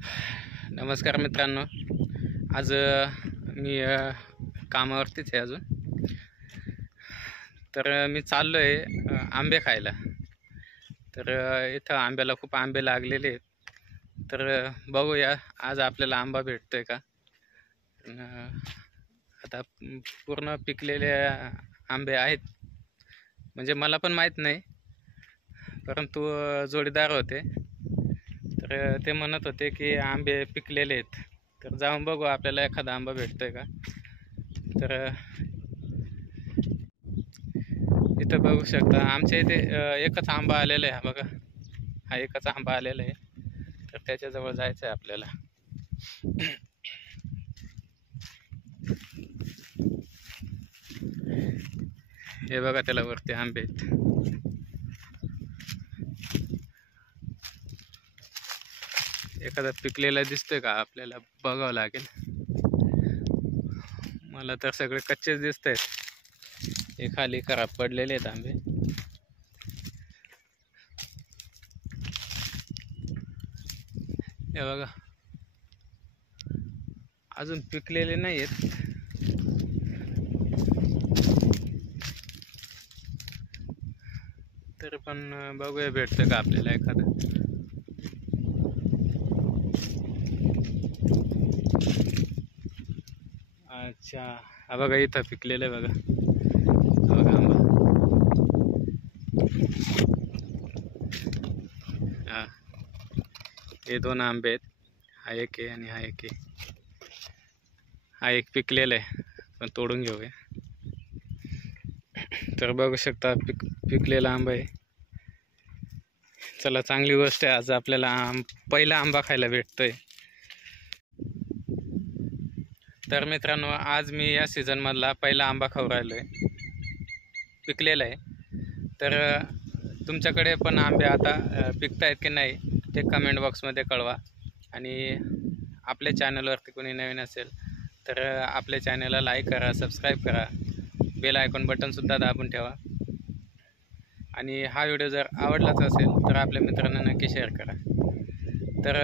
नमस्कार मित्रांनो. आज मी कामावरतीच आहे अजून. तर मी चाललो आहे आंबे खायला. तर इथं आंब्याला खूप आंबे लागलेले आहेत. तर बघूया आज आपल्याला आंबा भेटतोय का. आता पूर्ण पिकलेले आंबे आहेत, म्हणजे मला पण माहीत नाही, परंतु जोडीदार होते तर ते म्हणत होते की आंबे पिकलेले आहेत. तर जाऊन बघू आपल्याला एखादा आंबा भेटतोय का. तर इथं बघू शकता आमच्या इथे एकच आंबा आलेला आहे. बघा, हा एकच आंबा आलेला आहे. तर त्याच्याजवळ जायचं आहे आपल्याला. हे बघा, त्याला वरती आंबे आहेत. एखादा पिकलेला दिसतोय का आपल्याला बघावं लागेल. मला तर सगळे कच्चेच दिसत आहेत. हे खाली खराब पडलेले आहेत आंबे. हे बघा, अजून पिकलेले नाही आहेत. तर पण बघूया भेटतं का आपल्याला एखादं. अच्छा, हा बघा इथं पिकलेलं आहे. बघा आंबा. हा, हे दोन आंबे आहेत. हा एक आहे आणि हा एक आहे. हा एक पिकलेला आहे, पण तोडून घेऊया. तर बघू शकता पिकलेला आंबा आहे. चला, चांगली गोष्ट आहे. आज आपल्याला पहिला आंबा खायला भेटतोय. तर मित्रांनो, आज मी या सीझनमधला पहिला आंबा खाऊ राहिलो आहे, पिकलेला आहे. तर तुमच्याकडे पण आंबे आता पिकत आहेत की नाही ते कमेंट बॉक्समध्ये कळवा. आणि आपल्या चॅनलवरती कोणी नवीन असेल तर आपल्या चॅनलला लाईक करा, सबस्क्राईब करा, बेल आयकॉन बटनसुद्धा दाबून ठेवा. आणि हा व्हिडिओ जर आवडलाच असेल तर आपल्या मित्रांना नक्की शेअर करा. तर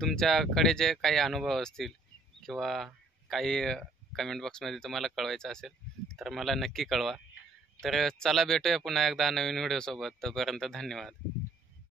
तुमच्याकडे जे काही अनुभव असतील किंवा काही कमेंट बॉक्समध्ये तुम्हाला कळवायचं असेल तर मला नक्की कळवा. तर चला, भेटूया पुन्हा एकदा नवीन व्हिडिओसोबत. तोपर्यंत धन्यवाद.